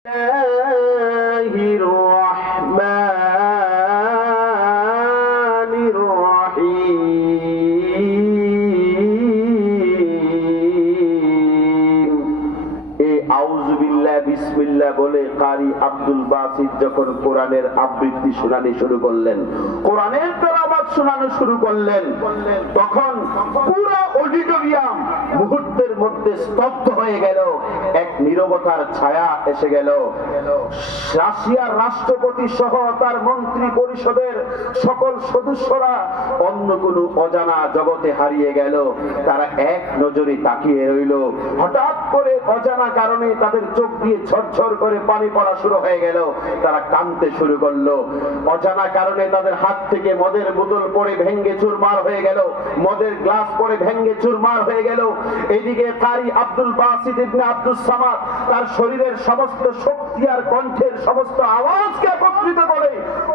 বিসমিল্লাহ বলে কারি আব্দুল বাসিত যখন কোরআনের আবৃত্তি শুনানি শুরু করলেন, কোরআনের তেলাওয়াত শোনানো শুরু করলেন, তখন পুরো অডিটোরিয়াম মুহূর্তের মধ্যে স্তব্ধ হয়ে গেল। এক নীরবতার ছায়া এসে গেল। রাশিয়ার রাষ্ট্রপতি সহ তার মন্ত্রী পরিষদের সকল সদস্যরা অন্য কোনো অজানা জগতে হারিয়ে গেল। তারা এক নজরে তাকিয়ে রইল। হঠাৎ করে অজানা কারণে তাদের চোখ দিয়ে ঝরঝর করে পানি পড়া শুরু হয়ে গেল। তারা কাঁদতে শুরু করলো। অজানা কারণে তাদের হাত থেকে মদের বোতল পড়ে ভেঙ্গে চুরমার হয়ে গেল, মদের গ্লাস পড়ে ভেঙ্গে চুরমার হয়ে গেল। এদিকে কারি আব্দুল বাসিত ইবনে আব্দুস সামাদ তার শরীরের সমস্ত শক্তি আর কণ্ঠের সমস্ত আওয়াজকে একত্রিত করে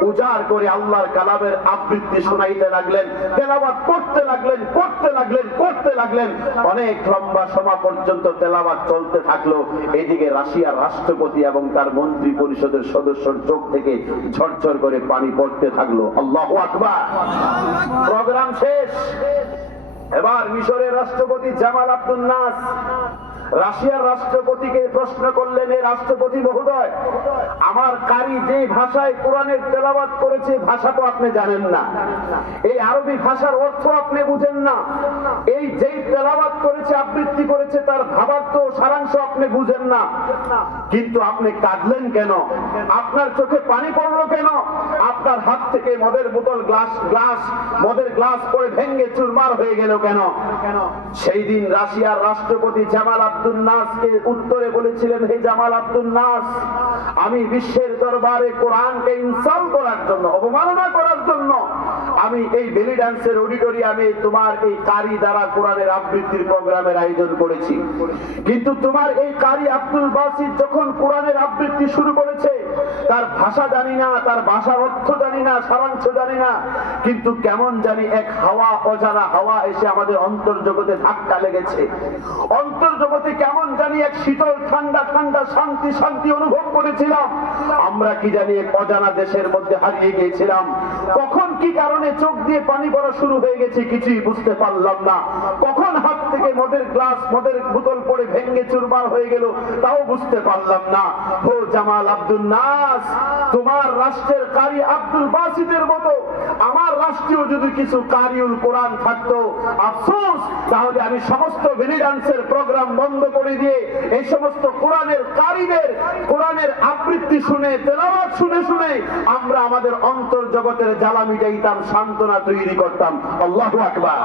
উজাড় করে আল্লাহর কালামের আবৃত্তি শোনাইতে লাগলেন, তেলাওয়াত করতে লাগলেন, করতে লাগলেন, করতে লাগলেন। অনেক লম্বা সময় পর্যন্ত তেলাওয়াত চলতে থাকলো। এদিকে রাশিয়ার রাষ্ট্রপতি এবং তার মন্ত্রী পরিষদের সদস্যর চোখ থেকে ঝরঝর করে পানি পড়তে থাকলো। আল্লাহু আকবার। প্রোগ্রাম শেষ। এবার মিশরের রাষ্ট্রপতি জামাল আব্দুল নাস রাশিয়ার রাষ্ট্রপতিকে প্রশ্ন করলেন, এই রাষ্ট্রপতি মহোদয়, আমার কারি যে ভাষায় কোরআনের তেলাওয়াত করেছে ভাষা তো আপনি জানেন না, এই আরবি ভাষার অর্থ আপনি বুঝেন না, এই যেই তেলাওয়াত করেছে আবৃত্তি করেছে তার ভাবার্থ সারাংশ আপনি বুঝেন না, কিন্তু আপনি কাঁদলেন কেন? আপনার চোখে পানি পড়লো কেন? আপনার হাত থেকে মদের বোতল মদের গ্লাস পড়ে ভেঙ্গে চুরমার হয়ে গেল কেন? সেই দিন রাশিয়ার রাষ্ট্রপতি জামাল আব্দুল নাসকে উত্তরে বলেছিলেন, হে জামাল আব্দুল নাস, আমি বিশ্বের দরবারে কোরআনকে ইনসাল্ট করার জন্য, অবমাননা করার জন্য আমি এই বেলি ডান্সের অডিটোরিয়ামে তোমার এই কারি দ্বারা কোরআনের আবৃত্তির প্রোগ্রামের আয়োজন করেছি। কিন্তু তোমার এই কারি আব্দুল বাসিত যখন কোরআনের আবৃত্তি শুরু করেছে, তার ভাষা জানি না, তার ভাষার অর্থ জানি না, সারাংশ জানি না, কিন্তু কেমন জানি এক হাওয়া, অজানা হাওয়া এসে আমাদের অন্তর জগতে ধাক্কা লেগেছে। অন্তর জগতে কেমন জানি এক শীতল ঠান্ডা ঠান্ডা শান্তি শান্তি অনুভব করেছিলাম। আমরা কি জানি এক অজানা দেশের মধ্যে হারিয়ে গিয়েছিলাম। কখন কি কারণে চোখ দিয়ে পানি পড়া শুরু হয়ে গেছে কিছুই বুঝতে পারলাম না। কখন হাত থেকে মদের গ্লাস, মদের বোতল পড়ে ভেঙ্গে চুরমার হয়ে গেল তাও বুঝতে পারলাম না। ও জামাল আব্দুল নাস, তোমার রাষ্ট্রের কারি আব্দুল বাসিতের মতো আমার রাষ্ট্রীয় যদি কিছু কারিউল কোরআন থাকতো, আফসোস, তাহলে আমি সমস্ত বেলি ডান্সের প্রোগ্রাম বন্ধ করে দিয়ে এই সমস্ত কোরআনের কারিদের কোরআনের আবৃত্তি শুনে, তেলাওয়াত শুনে শুনে আমরা আমাদের অন্তর জগতের জ্বালা মিটাইতাম, সান্ত্বনা তৈরি করতাম। আল্লাহু আকবার।